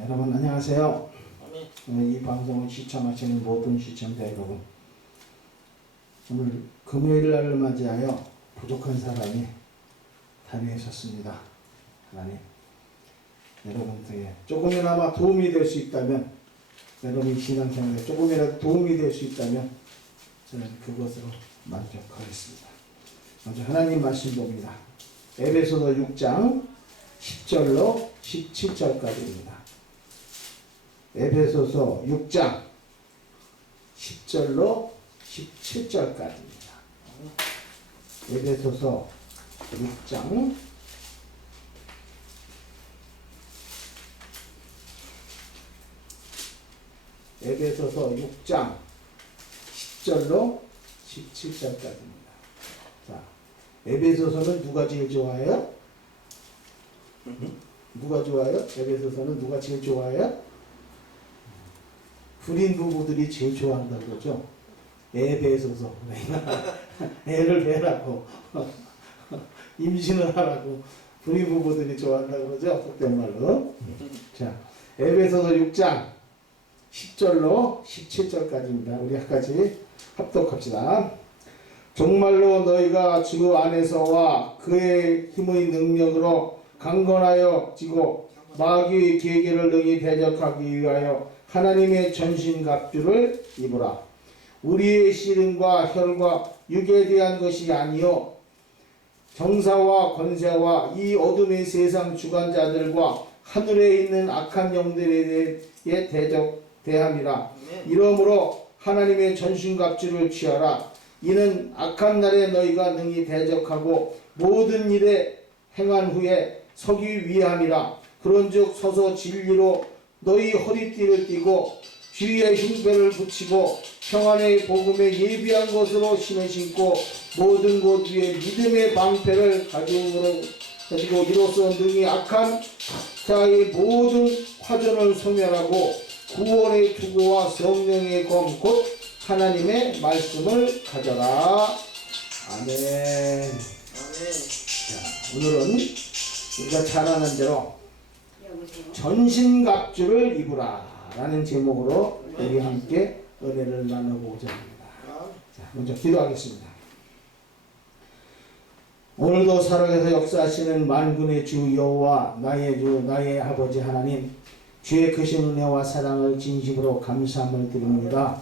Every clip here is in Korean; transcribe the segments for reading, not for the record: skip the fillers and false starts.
여러분 안녕하세요. 아멘. 이 방송을 시청하시는 모든 시청자 여러분, 오늘 금요일 날을 맞이하여 부족한 사람이 다리에 섰습니다. 하나님, 여러분들에게 조금이나마 도움이 될 수 있다면, 여러분이 신앙생활에 조금이라도 도움이 될 수 있다면 저는 그것으로 만족하겠습니다. 먼저 하나님 말씀 봅니다. 에베소서 6장 10절로 17절까지입니다. 에베소서 6장 10절로 17절까지입니다. 에베소서 6장 10절로 17절까지입니다. 자, 에베소서는 누가 제일 좋아해요? 누가 좋아해요? 에베소서는 누가 제일 좋아해요? 불임 부부들이 제일 좋아한다고 그러죠. 에베소서. 애를 배라고 임신을 하라고 불임 부부들이 좋아한다고 그러죠. 속된 말로. 자, 에베소서 6장 10절로 17절까지입니다. 우리 같이 합독합시다. 정말로 너희가 주 안에서와 그의 힘의 능력으로 강건하여 지고 마귀의 계계를 능히 대적하기 위하여 하나님의 전신갑주를 입으라. 우리의 씨름과 혈과 육에 대한 것이 아니요 정사와 권세와 이 어둠의 세상 주관자들과 하늘에 있는 악한 영들에 대해 대함이라. 이러므로 하나님의 전신갑주를 취하라. 이는 악한 날에 너희가 능히 대적하고 모든 일에 행한 후에 서기 위함이라. 그런즉 서서 진리로 너희 허리띠를 띠고 주위에 흉배를 붙이고 평안의 복음에 예비한 것으로 신을 신고 모든 곳 위에 믿음의 방패를 가지고 이로써 능히 악한 자의 모든 화전을 소멸하고 구원의 투구와 성령의 검 곧 하나님의 말씀을 가져라. 아멘. 자, 오늘은 우리가 잘 아는 대로 전신갑주를 입으라 라는 제목으로 우리 함께 은혜를 나눠보고자 합니다. 자, 먼저 기도하겠습니다. 오늘도 살아계서 역사하시는 만군의 주 여호와 나의 주 나의 아버지 하나님, 주의 크신 은혜와 사랑을 진심으로 감사함을 드립니다.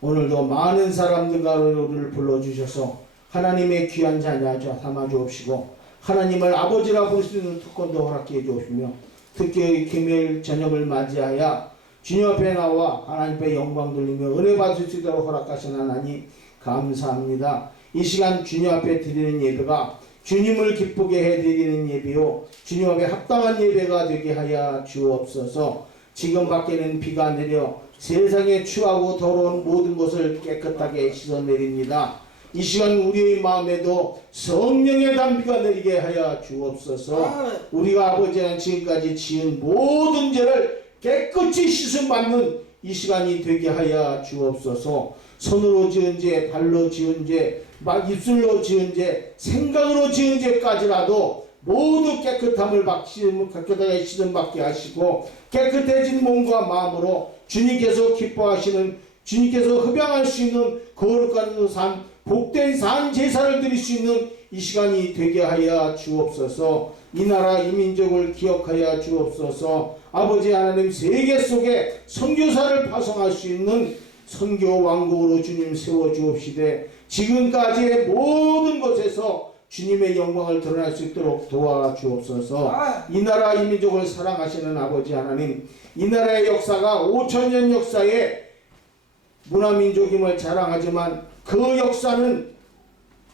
오늘도 많은 사람들과 우리를 불러주셔서 하나님의 귀한 자녀 삼아주옵시고 하나님을 아버지라 부를 수 있는 특권도 허락해 주옵시며 특히 금요일 저녁을 맞이하여 주님 앞에 나와 하나님 앞에 영광 돌리며 은혜 받을 수 있도록 허락하신 하나님 감사합니다. 이 시간 주님 앞에 드리는 예배가 주님을 기쁘게 해드리는 예배요 주님 앞에 합당한 예배가 되게 하여 주옵소서. 지금 밖에는 비가 내려 세상에 추하고 더러운 모든 것을 깨끗하게 씻어내립니다. 이 시간 우리의 마음에도 성령의 단비가 내리게 하여 주옵소서. 우리가 아버지는 지금까지 지은 모든 죄를 깨끗이 씻음받는 이 시간이 되게 하여 주옵소서. 손으로 지은 죄, 발로 지은 죄, 입술로 지은 죄, 생각으로 지은 죄까지라도 모두 깨끗함을 깨끗하게 씻음받게 하시고 깨끗해진 몸과 마음으로 주님께서 기뻐하시는, 주님께서 흡양할 수 있는 거룩한 삶, 복된 산 제사를 드릴 수 있는 이 시간이 되게 하여 주옵소서. 이 나라 이 민족을 기억하여 주옵소서. 아버지 하나님, 세계 속에 선교사를 파송할 수 있는 선교 왕국으로 주님 세워주옵시되 지금까지의 모든 것에서 주님의 영광을 드러날 수 있도록 도와주옵소서. 이 나라 이 민족을 사랑하시는 아버지 하나님, 이 나라의 역사가 5000년 역사의 문화민족임을 자랑하지만 그 역사는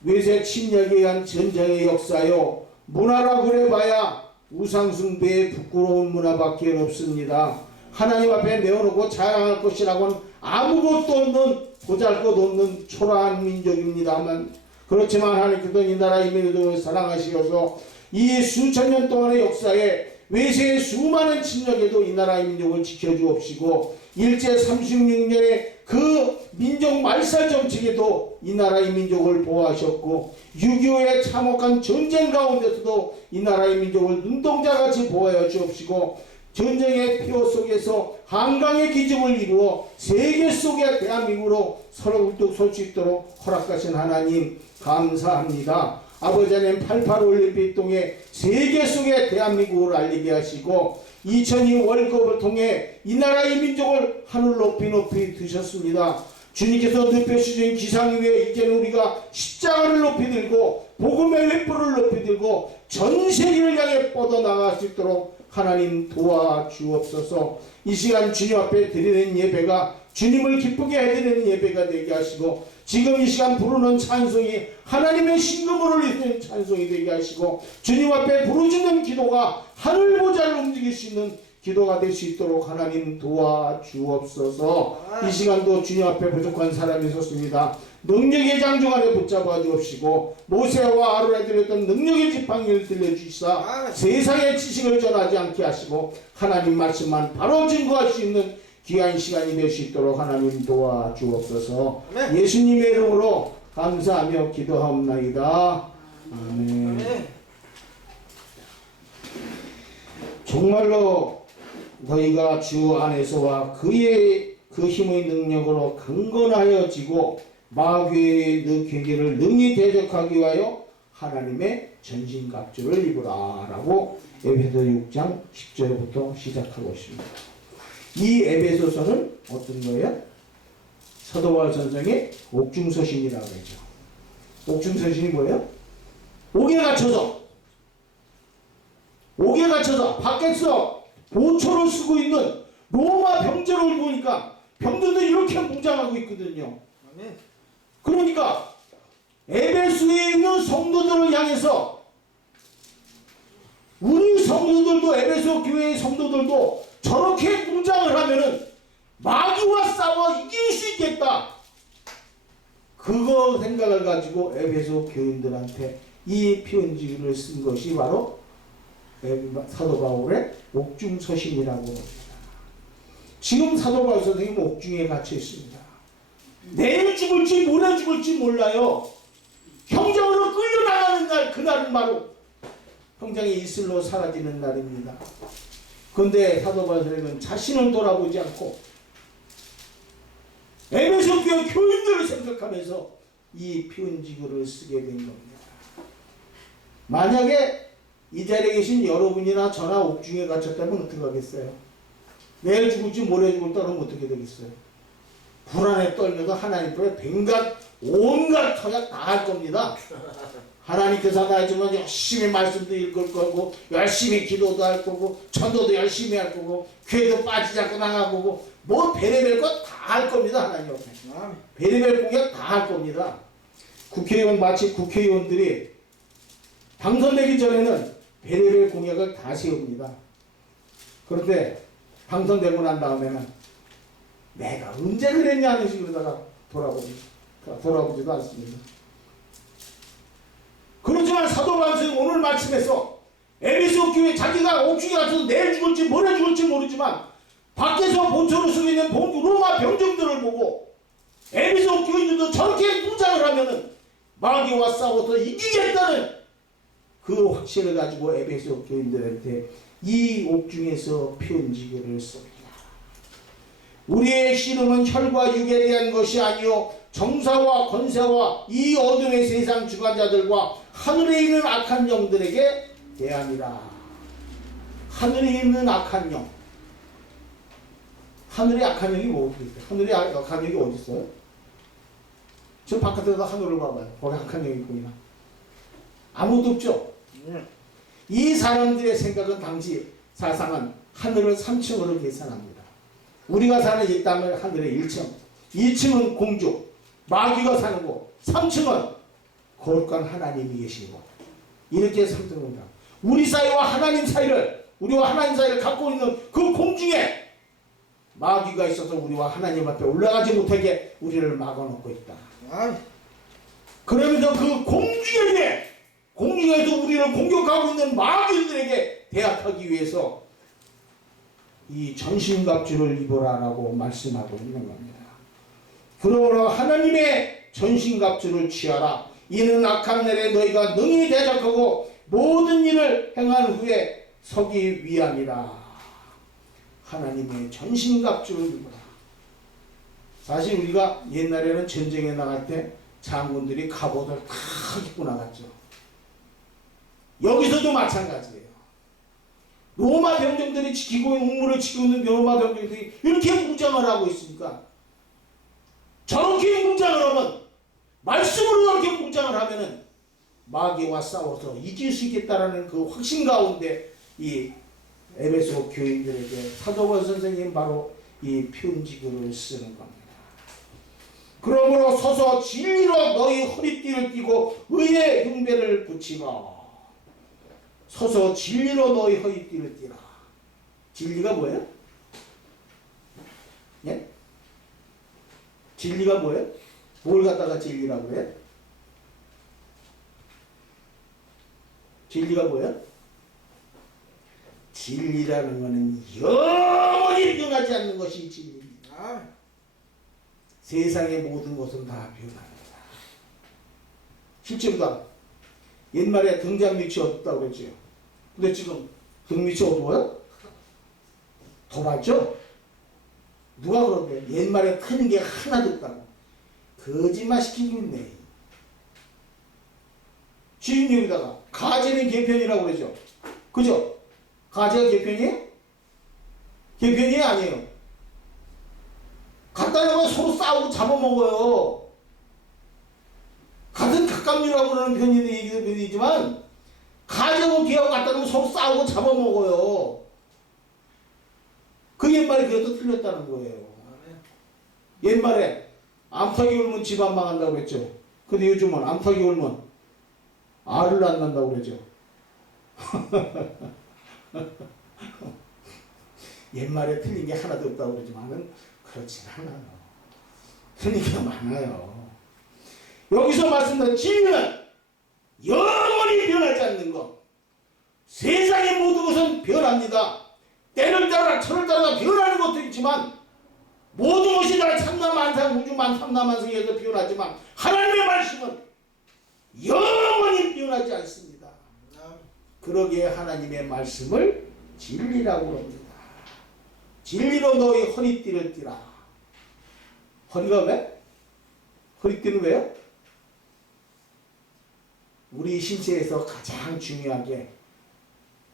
외세 침략에 의한 전쟁의 역사요 문화라 그래봐야 우상숭배의 부끄러운 문화밖에 없습니다. 하나님 앞에 내어놓고 자랑할 것이라고는 아무것도 없는 보잘것없는 초라한 민족입니다만, 그렇지만 하나님께서 이 나라 이 민족을 사랑하시어서 이 수천 년 동안의 역사에 외세의 수많은 침략에도 이 나라 이 민족을 지켜주옵시고 일제 36년의 그 민족 말살 정책에도 이 나라 이 민족을 보호하셨고 6.25의 참혹한 전쟁 가운데서도 이 나라 이 민족을 눈동자같이 보호하여 주옵시고 전쟁의 피호 속에서 한강의 기적을 이루어 세계 속의 대한민국으로 서로 우뚝 설 수 있도록 허락하신 하나님 감사합니다. 아버지 하나님 88 올림픽 통해 세계 속의 대한민국을 알리게 하시고 2002 월드컵을 통해 이 나라의 민족을 하늘 높이 높이 드셨습니다. 주님께서 높여주신 기상 위에 이제는 우리가 십자가를 높이 들고 복음의 횃불을 높이 들고 전 세계를 향해 뻗어나갈 수 있도록 하나님 도와주옵소서. 이 시간 주님 앞에 드리는 예배가 주님을 기쁘게 해드리는 예배가 되게 하시고 지금 이 시간 부르는 찬송이 하나님의 신금을 올리는 찬송이 되게 하시고 주님 앞에 부르짖는 기도가 하늘 보좌를 움직일 수 있는 기도가 될 수 있도록 하나님 도와주옵소서. 이 시간도 주님 앞에 부족한 사람이 섰습니다. 능력의 장중 안에 붙잡아 주옵시고 모세와 아론에 드렸던 능력의 지팡이를 들려주시사 세상의 지식을 전하지 않게 하시고 하나님 말씀만 바로 증거할 수 있는 귀한 시간이 될 수 있도록 하나님 도와주옵소서. 예수님의 이름으로 감사하며 기도하옵나이다. 아멘. 정말로 너희가 주 안에서와 그 힘의 능력으로 강건하여지고 마귀의 너 계계를 능히 대적하기 위하여 하나님의 전신갑주를 입으라 라고 에베소 6장 10절부터 시작하고 있습니다. 이 에베소서는 어떤 거예요? 사도 바울 선생의 옥중서신이라고 하죠. 옥중서신이 뭐예요? 옥에 갇혀서 밖에서 보초를 쓰고 있는 로마 병제를 보니까 병들도 이렇게 무장하고 있거든요. 그러니까 에베소에 있는 성도들을 향해서 우리 성도들도 에베소 교회의 성도들도 저렇게 무장을 하면은 마귀와 싸워 이길 수 있겠다. 그거 생각을 가지고 에베소 교인들한테 이 편지를 쓴 것이 바로 사도 바울의 옥중서신이라고 합니다. 지금 사도 바울 선생님은 옥중에 갇혀 있습니다. 내일 죽을지 모레 죽을지 몰라요. 형장으로 끌려나가는 날, 그날은 바로 형장의 이슬로 사라지는 날입니다. 그런데 사도 바울 선생님은 자신을 돌아보지 않고 에베소 교회 교인들을 생각하면서 이 편지글을 쓰게 된 겁니다. 만약에 이 자리에 계신 여러분이나 저나 옥중에 갇혔다면 어떻게 하겠어요? 내일 죽을지 모레 죽을지 그러면 어떻게 되겠어요? 불안에 떨면서 하나님 앞에 온갖 터약 다 할 겁니다. 하나님께서 나지만 열심히 말씀도 읽을 거고 열심히 기도도 할 거고 전도도 열심히 할 거고 교회도 빠지지 않고 나갈 거고 뭐 베레벨 것 다 할 겁니다. 하나님 앞에 베레벨 공약 다 할 겁니다. 국회의원 마치 국회의원들이 당선되기 전에는 베레벨 공약을 다 세웁니다. 그런데 당선되고 난 다음에는 내가 언제 그랬냐 하는 식으로다가 돌아보지도 않습니다. 그렇지만 사도 바울은 오늘 말씀에서 에베소 교회 자기가 옥중에 갇혀서 내일 죽을지 모레 죽을지 모르지만 밖에서 본초를 쓰고 있는 로마 병정들을 보고 에베소 교인들도 저렇게 무장을 하면은 마귀와 싸워서 이기겠다는 그 확신을 가지고 에베소 교인들한테 이 옥중에서 편지글을 씁니다. 우리의 씨름은 혈과 육에 대한 것이 아니요 정사와 권세와 이 어둠의 세상 주관자들과 하늘에 있는 악한 영들에게 대함이라. 하늘에 있는 악한 영. 하늘에 악한 영이 뭐가 있어요? 하늘에 악한 영이 어디 있어요? 저 바깥에서 하늘을 봐봐요. 거기 악한 영이 있구나. 아무도 없죠? 이 사람들의 생각은 당시 사상은 하늘을 3층으로 계산합니다. 우리가 사는 이 땅은 하늘의 1층, 2층은 공주, 마귀가 사는 곳, 3층은 거룩한 하나님이 계시고 이렇게 상정합니다. 우리와 하나님 사이를 갖고 있는 그 공중에 마귀가 있어서 우리와 하나님 앞에 올라가지 못하게 우리를 막아놓고 있다. 그러면서 그 공중에서 우리를 공격하고 있는 마귀들에게 대항하기 위해서 이 전신갑주를 입어라라고 말씀하고 있는 겁니다. 그러므로 하나님의 전신갑주를 취하라. 이는 악한 날에 너희가 능히 대적하고 모든 일을 행한 후에 서기 위함이라. 하나님의 전신갑주를 입어라. 사실 우리가 옛날에는 전쟁에 나갈 때 장군들이 갑옷을 다 입고 나갔죠. 여기서도 마찬가지예요. 로마 병정들이 지키고 우물을 지키고 있는 로마 병정들이 이렇게 무장을 하고 있으니까 저렇게 무장을 하면 말씀으로 저렇게 무장을 하면은 마귀와 싸워서 이길 수 있겠다라는 그 확신 가운데 이 에베소 교인들에게 사도 바울 선생님 바로 이 편지글을 쓰는 겁니다. 그러므로 서서 진리로 너희 허리띠를 띠고 의의 흉배를 붙이라. 서서 진리로 너희 허리띠를 띠라. 진리가 뭐예요? 예? 진리가 뭐예요? 뭘 갖다가 진리라고 해? 진리가 뭐예요? 진리라는 것은 영원히 변하지 않는 것이 진리입니다. 세상의 모든 것은 다 변합니다. 실제보다 옛말에 등잔밑이 어둡다고 그랬죠. 근데 지금 등밑이 어두워요? 더 밝죠? 누가 그러대? 옛말에 큰 게 하나도 없다고. 거짓말 시키고 있네. 지금 여기다가 가재는 개편이라고 그러죠. 그죠? 가재가 개편이에요? 개편이 아니에요. 갖다 놓으면 서로 싸우고 잡아먹어요. 같은 갑각류라고 그러는 편이지만 가재하고 개하고 갖다 놓으면 서로 싸우고 잡아먹어요. 그 옛말에 그것도 틀렸다는 거예요. 옛말에 암탉이 울면 집안 망한다고 그랬죠. 근데 요즘은 암탉이 울면 알을 안 낳는다고 그러죠. 옛말에 틀린 게 하나도 없다고 그러지만은 그렇진 않아요. 틀린 게 많아요. 여기서 말씀드린 진리는 영원히 변하지 않는 것. 세상의 모든 것은 변합니다. 때를 따라 철을 따라 변하는 것도 있지만 모든 것이 다 참나만상 우주만 참나만상에서 변하지만 하나님의 말씀은 영원히 변하지 않습니다. 그러기에 하나님의 말씀을 진리라고 합니다. 진리로 너희 허리띠를 띠라. 허리가 왜? 허리띠는 왜요? 우리 신체에서 가장 중요하게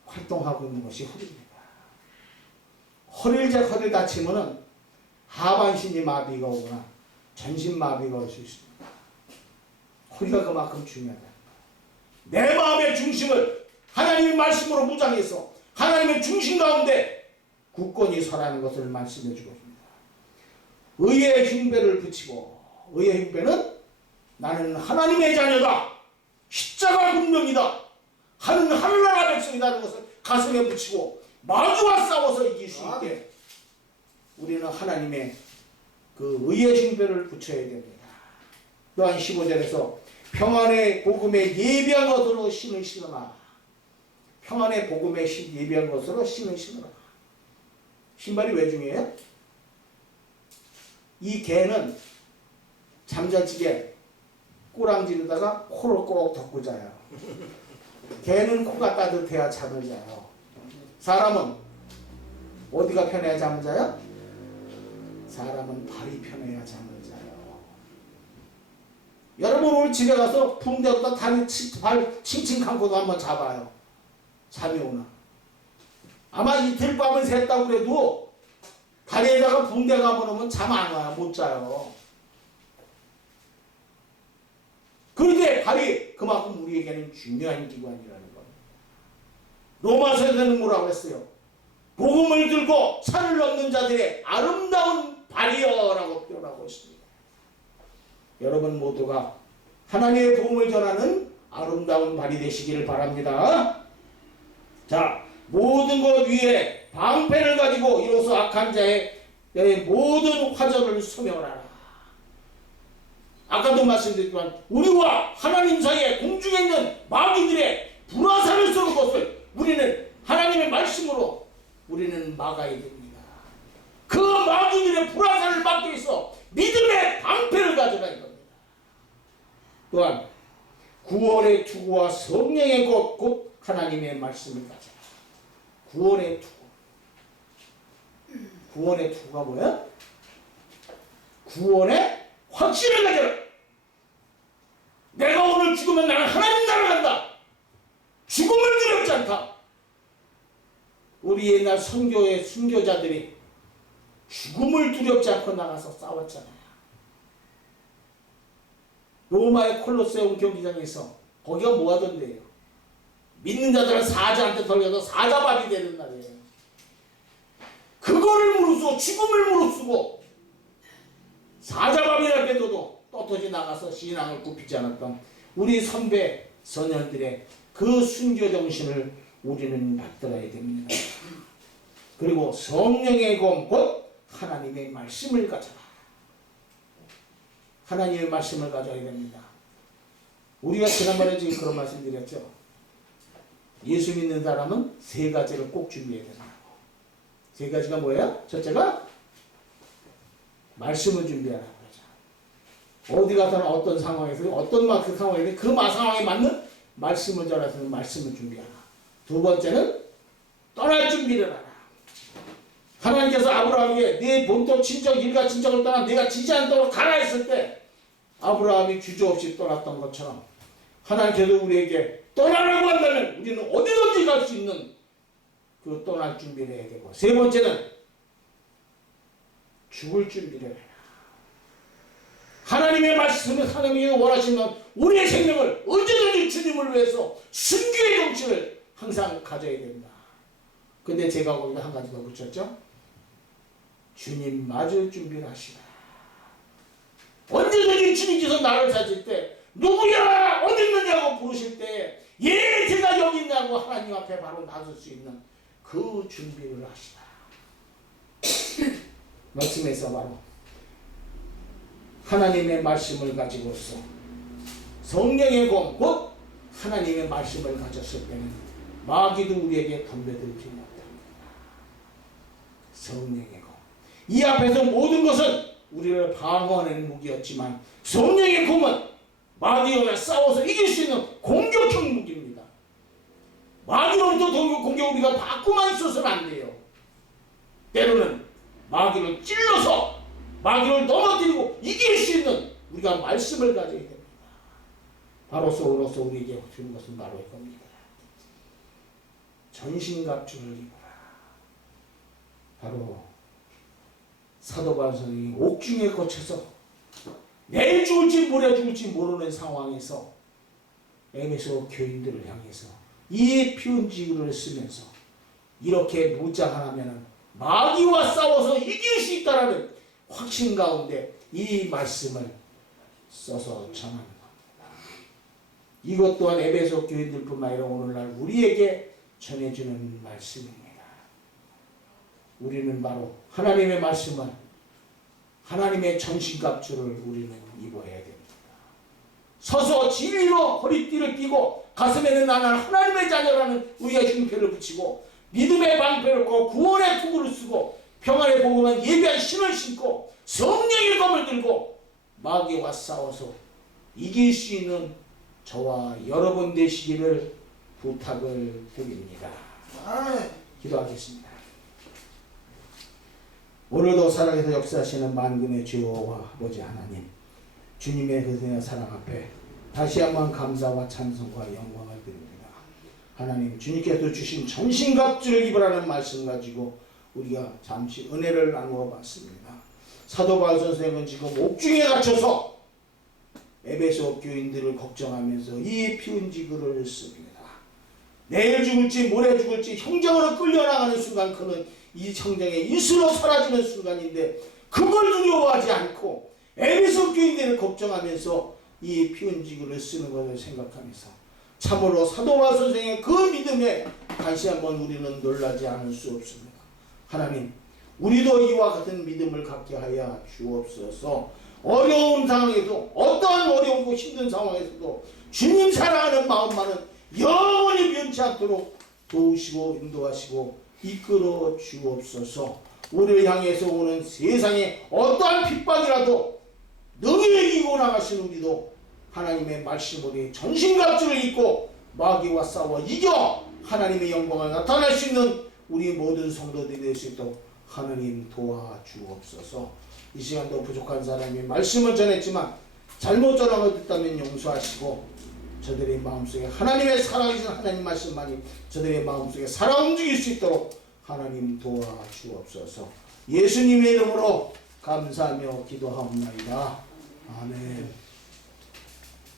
활동하고 있는 것이 허리입니다. 허리를 다치면은 하반신이 마비가 오거나 전신 마비가 올 수 있습니다. 허리가 그만큼 중요하다. 내 마음의 중심을 하나님의 말씀으로 무장해서 하나님의 중심 가운데 굳건히 서라는 것을 말씀해 주고 있습니다. 의의 흉배를 붙이고, 의의 흉배는 나는 하나님의 자녀다. 십자가 군명이다. 하늘나라 백성이라는 것을 가슴에 붙이고 마귀와 싸워서 이길 수 있게 우리는 하나님의 그 의의 흉배를 붙여야 됩니다. 또한 15절에서 평안의 복음에 예비한 것으로 신을 신어라. 평안의 복음에 예비한 것으로 신을 신어라. 신발이 왜 중요해요? 이 개는 잠자지게 꼬랑지르다가 코를 꼭 덮고 자요. 개는 코가 따뜻해야 잠을 자요. 사람은 어디가 편해야 잠을 자요? 사람은 발이 편해야 잠을 자요. 여러분 오늘 집에 가서 붕대보다 발 칭칭 감고도 한번 잡아요. 잠이 오나. 아마 이틀 밤을 샜다고 그래도 다리에다가 붕대 감아놓으면 잠 안 와요. 못 자요. 그런데 발이 그만큼 우리에게는 중요한 기관이라는 겁니다. 로마서에서는 뭐라고 했어요? 복음을 들고 산을 넘는 자들의 아름다운 발이여라고 표현하고 있습니다. 여러분 모두가 하나님의 복음을 전하는 아름다운 발이 되시기를 바랍니다. 자, 모든 것 위에 방패를 가지고 이로써 악한 자의 모든 화전을 소멸하라. 아까도 말씀드렸지만 우리와 하나님 사이에 공중에 있는 마귀들의 불화살을 쏘는 것을 우리는 하나님의 말씀으로 우리는 막아야 됩니다. 그 마귀들의 불화살을 막기 위해서 믿음의 방패를 가져가야 됩니다. 또한 구원의 투구와 성령의 것, 곧 하나님의 말씀을 가져라. 구원의 투구. 구원의 투가 뭐야? 구원의 확신을 가져라. 내가 오늘 죽으면 나는 하나님 나라 간다. 죽음을 두렵지 않다. 우리 옛날 선교의 순교자들이 죽음을 두렵지 않고 나가서 싸웠잖아요. 로마의 콜로세움 경기장에서 거기가 뭐 하던데요? 믿는 자들은 사자한테 덜려서 사자밥이 되는 날이에요. 그거를 무릅쓰고 죽음을 무릅쓰고 사자밥이라 해도 떳떳이 나가서 신앙을 굽히지 않았던 우리 선배 선열들의 그 순교 정신을 우리는 받들어야 됩니다. 그리고 성령의 검 곧 하나님의 말씀을 가져라. 하나님의 말씀을 가져야 됩니다. 우리가 지난번에 지금 그런 말씀 드렸죠. 예수 믿는 사람은 세 가지를 꼭 준비해야 된다고. 세 가지가 뭐예요? 첫째가 말씀을 준비하라는 거죠. 어디 가서나 어떤 상황에서 어떤 그 상황에서 그 상황에 맞는 말씀을 전해서 말씀을 준비하라. 두 번째는 떠날 준비를 하라. 하나님께서 아브라함에게 네 본토 친척 일가 친척을 떠나 내가 지지 않도록 가라 했을 때 아브라함이 주저없이 떠났던 것처럼 하나님께서 우리에게 떠나라고 한다면 우리는 어디든지 갈 수 있는 그 떠날 준비를 해야 되고, 세 번째는 죽을 준비를 해라. 하나님의 말씀을 하나님이 원하시면 우리의 생명을 언제든지 주님을 위해서 순교의 정신을 항상 가져야 된다. 근데 제가 거기다 한 가지 더 붙였죠. 주님 맞을 준비를 하시라. 언제든지 주님께서 나를 찾을 때 누구야 어디 있느냐고 부르실 때 예 제가 여기 있냐고 하나님 앞에 바로 나설 수 있는 그 준비를 하시라. 말씀에서 바로 하나님의 말씀을 가지고서 성령의 검 곧 하나님의 말씀을 가졌을 때는 마귀도 우리에게 덤벼들지 못합니다. 성령의 검. 이 앞에서 모든 것은 우리를 방어하는 무기였지만 성령의 검은 마귀와 싸워서 이길 수 있는 공격형 무기입니다. 마귀로부터 공격 우리가 받고만 있어서는 안 돼요. 때로는 마귀를 찔러서 마귀를 넘어뜨리고 이길 수 있는 우리가 말씀을 가져야 됩니다. 바로서 우리에게 주는 것은 바로 이겁니다. 전신갑주를 입어라. 바로 사도 바울 선생이 옥중에 꽂혀서 내일 죽을지 모레 죽을지 모르는 상황에서 에베소 교인들을 향해서 이 편지를 쓰면서 이렇게 무장하면 마귀와 싸워서 이길 수 있다는 확신 가운데 이 말씀을 써서 전하는 겁니다. 이것 또한 에베소 교인들뿐만 아니라 오늘날 우리에게 전해주는 말씀입니다. 우리는 바로 하나님의 말씀을 하나님의 전신갑주를 우리는 입어야 됩니다. 서서 진리로 허리띠를 띠고 가슴에는 나는 하나님의 자녀라는 우리가 흉표를 붙이고 믿음의 방패를 꽂고 구원의 투구를 쓰고 평안의 복음은 예비한 신을 신고 성령의 검을 들고 마귀와 싸워서 이길 수 있는 저와 여러분 되시기를 부탁을 드립니다. 기도하겠습니다. 오늘도 살아계서 역사하시는 만군의 주와 아버지 하나님, 주님의 그 사랑 앞에 다시 한번 감사와 찬송과 영광을 드립니다. 하나님, 주님께서 주신 전신갑주를 입으라는 말씀 가지고 우리가 잠시 은혜를 나누어 봤습니다. 사도 바울 선생은 지금 옥중에 갇혀서 에베소 교인들을 걱정하면서 이 피운지 글을 씁니다. 내일 죽을지 모레 죽을지 형정으로 끌려나가는 순간 그는 이 형정의 이슬로 사라지는 순간인데 그걸 두려워하지 않고 에베소 교인들을 걱정하면서 이 피운지 글을 쓰는 것을 생각하면서 참으로 사도 바울 선생의 그 믿음에 다시 한번 우리는 놀라지 않을 수 없습니다. 하나님, 우리도 이와 같은 믿음을 갖게 하여 주옵소서. 어려운 상황에도 어떠한 어려우고 힘든 상황에서도 주님 사랑하는 마음만은 영원히 변치 않도록 도우시고 인도하시고 이끌어 주옵소서. 우리를 향해서 오는 세상에 어떠한 핍박이라도 능히 이기고 나가신 우리도 하나님의 말씀으로 전신갑주를 입고 마귀와 싸워 이겨 하나님의 영광을 나타낼 수 있는 우리 모든 성도들이 될 수 있도록 하나님 도와주옵소서. 이 시간도 부족한 사람이 말씀을 전했지만 잘못 전하였다면 용서하시고 저들의 마음속에 하나님의 살아계신 하나님 말씀만이 저들의 마음속에 살아 움직일 수 있도록 하나님 도와주옵소서. 예수님의 이름으로 감사하며 기도하옵나이다. 아멘.